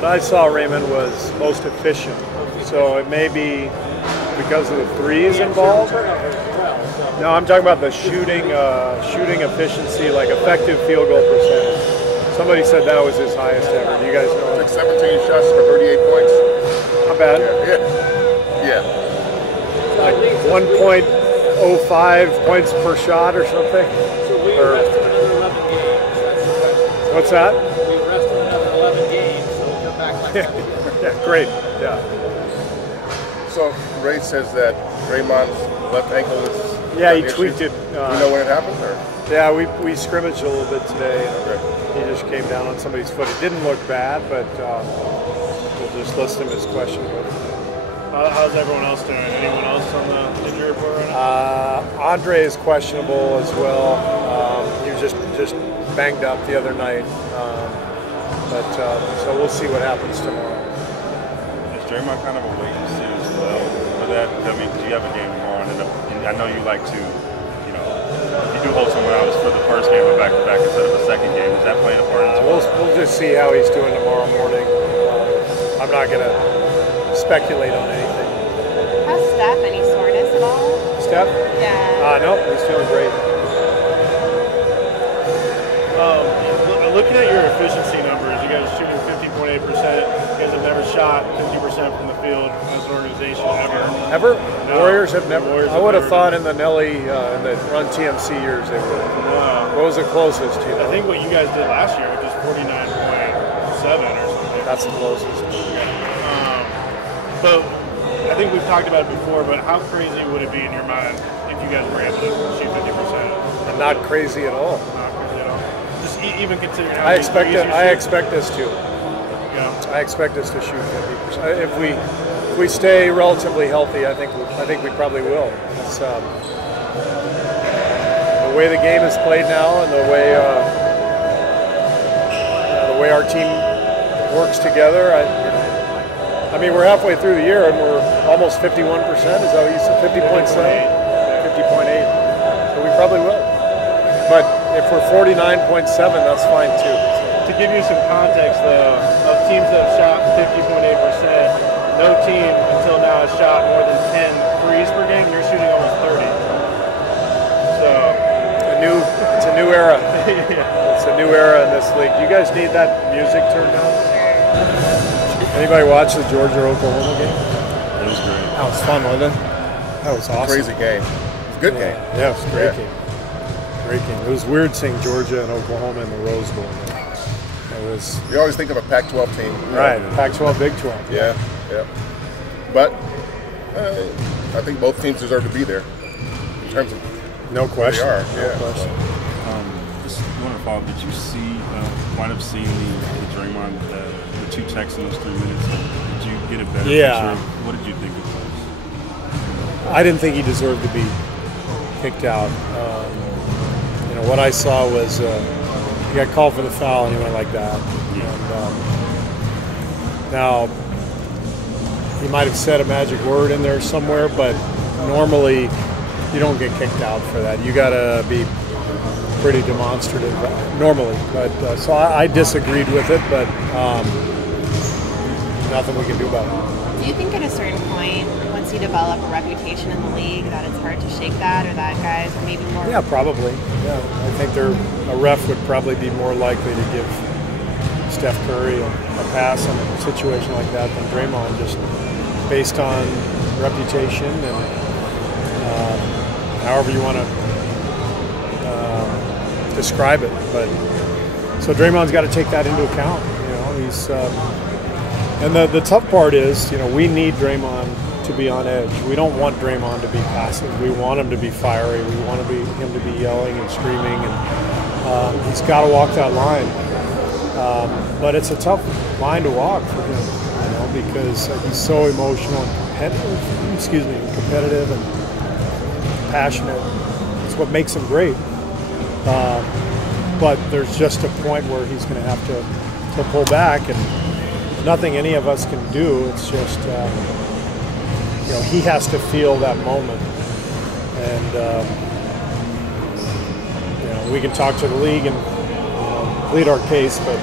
what I saw Raymond was most efficient. So it may be because of the threes involved. No, I'm talking about the shooting efficiency, like effective field goal percentage. Somebody said that was his highest ever. Do you guys know? Took 17 shots for 38 points. Not bad. Yeah. Like 1.05 points per shot or something. So we rested another 11 games. That's the question. What's that? We rested another 11 games, so we'll come back like that. Yeah, great. Yeah. So Ray says that Draymond's left ankle is. Yeah, he tweaked it. You know when it happened? Or? Yeah, we scrimmaged a little bit today. He just came down on somebody's foot. It didn't look bad, but we'll just list him as questionable. How's everyone else doing? Anyone else on the injury report right now? Andre is questionable as well. He was just banged up the other night. So we'll see what happens tomorrow. Is Draymond kind of a wait and see as well for that? I mean, because you have a game tomorrow, and I know you like to, you know, if you do hold someone out for the first game or back-to-back instead of a second game, is that playing a part as well? We'll just see how he's doing tomorrow morning. I'm not going to speculate on anything. Has Steph any soreness at all? Steph? Yeah. No, he's feeling great. Looking at your efficiency numbers, you guys are shooting 50.8%. You guys have never shot 50% from the field as an organization ever. No. Warriors have never. Warriors I would have never thought in the Nelly, in the Run TMC years they would. What was the closest? You know? I think what you guys did last year, which is 49.7 or something. That's the closest. But I think we've talked about it before, but how crazy would it be in your mind if you guys were able to shoot 50%? And not crazy at all. Not crazy at all. Just even considering how I expect us to. Yeah. I expect us to shoot 50%. If we stay relatively healthy, I think we probably will. It's, the way the game is played now, and the way our team works together. I mean, we're halfway through the year and we're almost 51%. Is that what you said? 50.7, 50.8. So we probably will. But if we're 49.7, that's fine too. To give you some context, though, of teams that have shot 50.8%, no team until now has shot more than 10 threes per game. You're shooting almost 30. So it's a new era. Yeah. It's a new era in this league. Do you guys need that music turned on? Anybody watch the Georgia-Oklahoma game? It was great. That was fun, wasn't it? That was awesome. Crazy game. It was a good game. Yeah, it was a great game. Great game. It was weird seeing Georgia and Oklahoma in the Rose Bowl. It was. You always think of a Pac-12 team. Right, Pac-12, Big 12. Yeah. But I think both teams deserve to be there in terms of no question. They are. No question. Just want to follow up. Did you wind up seeing the Draymond, the 2 checks in those 3 minutes? Did you get a better picture? What did you think of those? I didn't think he deserved to be kicked out. What I saw was he got called for the foul and he went like that. Yeah. And, now, he might have said a magic word in there somewhere, but normally you don't get kicked out for that. You got to be pretty demonstrative normally. But so I disagreed with it, but nothing we can do about it. Do you think at a certain point, once you develop a reputation in the league, that it's hard to shake that, or that guys are maybe more? Yeah, probably. Yeah, I think a ref would probably be more likely to give Steph Curry a pass in a situation like that than Draymond, just based on reputation and however you want to describe it. But so Draymond's got to take that into account. He's and the tough part is, we need Draymond to be on edge. We don't want Draymond to be passive. We want him to be fiery. We want him to be yelling and screaming, and he's got to walk that line. But it's a tough line to walk for him, because he's so emotional and competitive and passionate. It's what makes him great. But there's just a point where he's going to have to pull back, and nothing any of us can do. It's just he has to feel that moment, and we can talk to the league and plead our case, but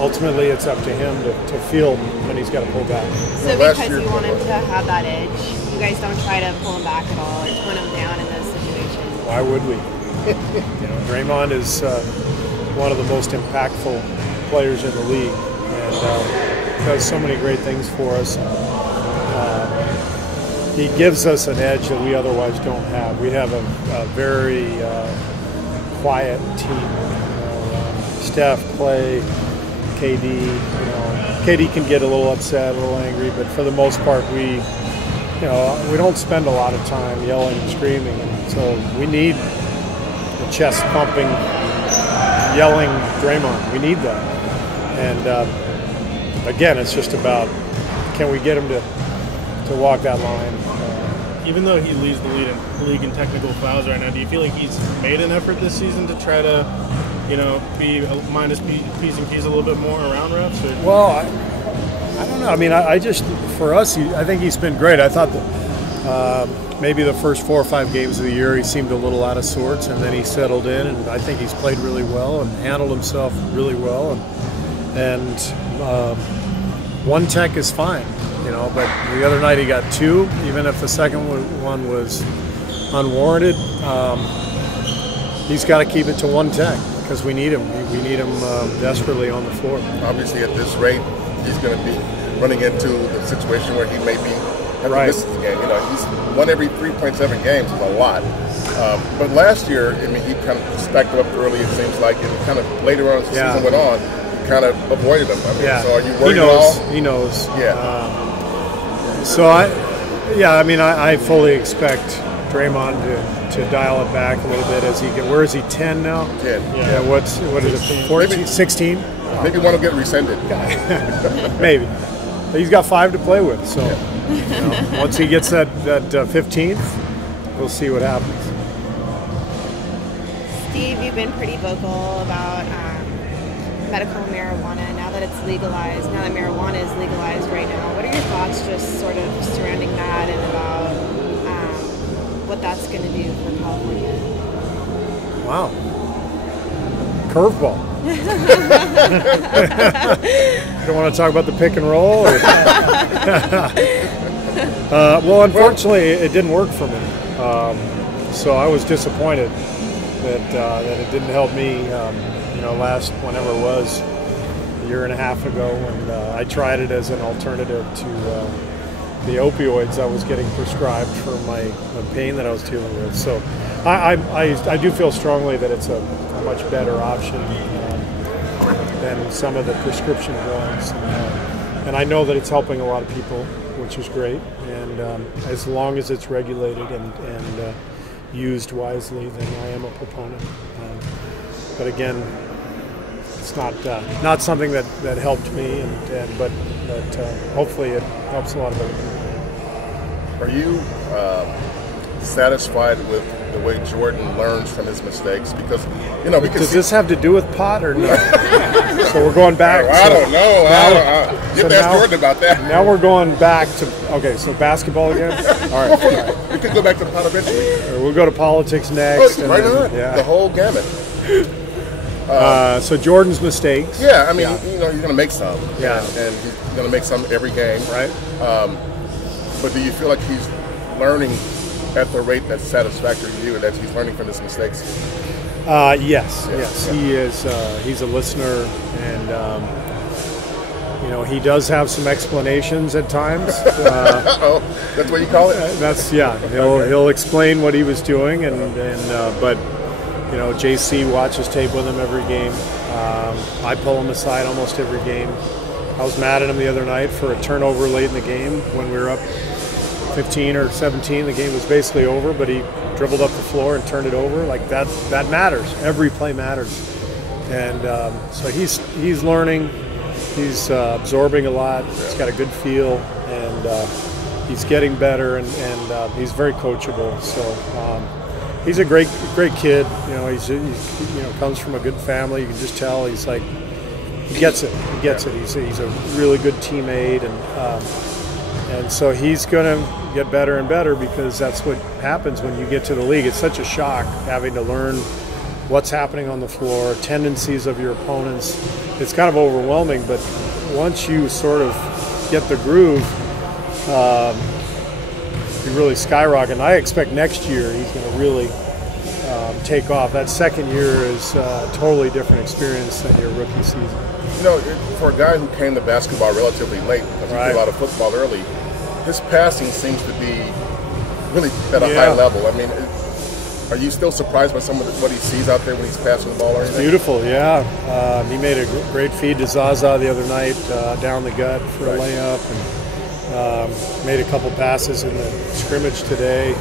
ultimately it's up to him to field when he's got to pull back. So because you want him to have that edge, you guys don't try to pull him back at all or tone him down in those situations? Why would we? Draymond is one of the most impactful players in the league, and does so many great things for us. He gives us an edge that we otherwise don't have. We have a very quiet team. Steph, Clay, KD. KD can get a little upset, a little angry, but for the most part, we don't spend a lot of time yelling and screaming, and so we need the chest pumping, yelling Draymond. We need that, and again, it's just about can we get him to walk that line. Even though he leads the league in technical fouls right now, do you feel like he's made an effort this season to try to, be minus P's and Q's a little bit more around refs? Or? Well, I don't know. I mean, I just, for us, I think he's been great. I thought that maybe the first 4 or 5 games of the year he seemed a little out of sorts, and then he settled in, and I think he's played really well and handled himself really well. And one tech is fine. But the other night he got 2, even if the second one was unwarranted. He's got to keep it to 1 tech because we need him. We need him desperately on the floor. Obviously, at this rate, he's going to be running into the situation where he may be having to miss the game. He's won every 3.7 games, is a lot. But last year, he kind of stacked up early, it seems like, and kind of later on as the season went on, kind of avoided him. So are you worried at all? He knows. Yeah. I fully expect Draymond to dial it back a little bit as he gets. Where is he? 10 now? 10. Yeah. What is it? 14? 16? Maybe one will get rescinded. Maybe. He's got 5 to play with. So once he gets that 15th, we'll see what happens. Steve, you've been pretty vocal about medical marijuana now that it's legalized, now that marijuana is legalized right now. What are your thoughts just sort of surrounding that and about what that's going to do for California? Wow. Curveball. You don't want to talk about the pick and roll? Or well, unfortunately, it didn't work for me. So I was disappointed that it didn't help me. Last whenever it was, a year and a half ago, when I tried it as an alternative to the opioids I was getting prescribed for my pain that I was dealing with. So I do feel strongly that it's a much better option than some of the prescription drugs. And I know that it's helping a lot of people, which is great. And as long as it's regulated and used wisely, then I am a proponent. But again, it's not something that helped me, but hopefully it helps a lot of other people. Are you satisfied with the way Jordan learns from his mistakes? Because we can Does this have to do with pot or no? So we're going back. I don't know. You have to ask Jordan about that. Now we're going back to so basketball again. All right. We can go back to pot eventually. We'll go to politics next. Right on. Yeah. The whole gamut. So Jordan's mistakes. Yeah, he's going to make some. Yeah. And he's going to make some every game. Right. But do you feel like he's learning at the rate that's satisfactory to you and that he's learning from his mistakes? Yes. He is. He's a listener, and he does have some explanations at times. That's what you call it? He'll explain what he was doing, but JC watches tape with him every game. I pull him aside almost every game. I was mad at him the other night for a turnover late in the game when we were up 15 or 17. The game was basically over, but he dribbled up the floor and turned it over. Like that matters. Every play matters. And so he's learning. He's absorbing a lot. He's got a good feel, and he's getting better, and he's very coachable. So he's a great kid. He comes from a good family. You can just tell he gets it. He's a really good teammate, and so he's going to get better and better because that's what happens when you get to the league. It's such a shock having to learn what's happening on the floor, tendencies of your opponents. It's kind of overwhelming, but once you sort of get the groove, you really skyrocket. And I expect next year he's going to really take off. That second year is a totally different experience than your rookie season. You know, for a guy who came to basketball relatively late, because he played a lot of football early, his passing seems to be really at a high level. I mean, are you still surprised by some of what he sees out there when he's passing the ball? Or anything? It's beautiful, yeah. He made a great feed to Zaza the other night down the gut for a layup, and made a couple passes in the scrimmage today.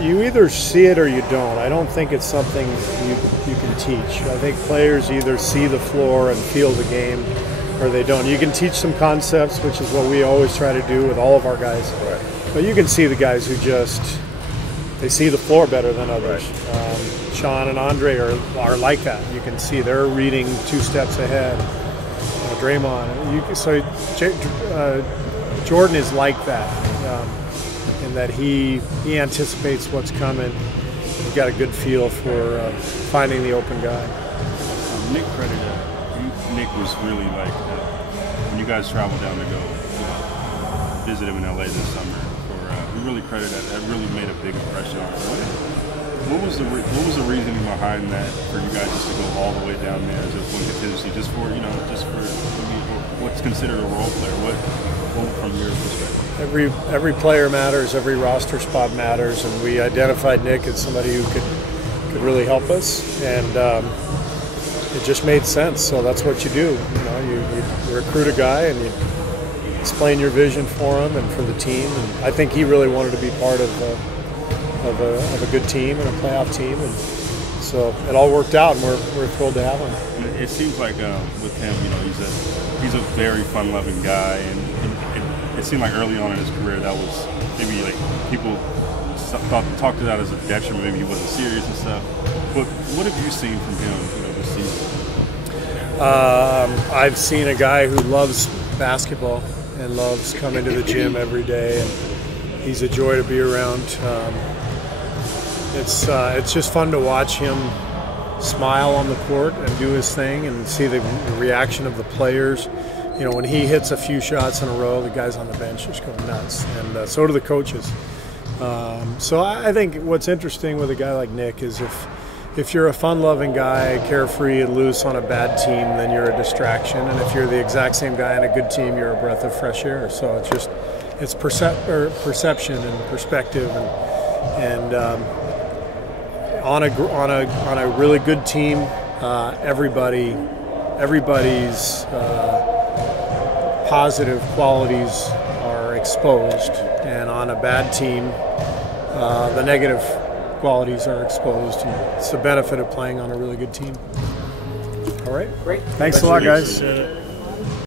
You either see it or you don't. I don't think it's something you can teach. I think players either see the floor and feel the game, or they don't. You can teach some concepts, which is what we always try to do with all of our guys. Right. But you can see the guys who just, they see the floor better than others. Sean and Andre are like that. You can see they're reading 2 steps ahead. Draymond. Jordan is like that, in that he anticipates what's coming. He's got a good feel for finding the open guy. Nick was really like, when you guys traveled down to go visit him in LA this summer, we really credit that really made a big impression on him. What was the reasoning behind that for you guys just to go all the way down there as a one contingency, just for what's considered a role player? What from your perspective? Every player matters, every roster spot matters, and we identified Nick as somebody who could really help us, and it just made sense. So that's what you do. You recruit a guy and you explain your vision for him and for the team. And I think he really wanted to be part of a good team and a playoff team, and so it all worked out, and we're thrilled to have him. It seems like with him, he's a very fun-loving guy, and it seemed like early on in his career that was maybe like people talked to that as a detriment. Maybe he wasn't serious and stuff. But what have you seen from him this season? I've seen a guy who loves basketball and loves coming to the gym every day, and he's a joy to be around. It's just fun to watch him smile on the court and do his thing, and see the reaction of the players. When he hits a few shots in a row, the guys on the bench just go nuts, and so do the coaches. So I think what's interesting with a guy like Nick is if you're a fun-loving guy, carefree and loose on a bad team, then you're a distraction, and if you're the exact same guy on a good team, you're a breath of fresh air. So it's perception and perspective, and on a really good team, everybody's positive qualities are exposed, and on a bad team, the negative qualities are exposed. And it's the benefit of playing on a really good team. All right, Great. Thanks a lot, guys.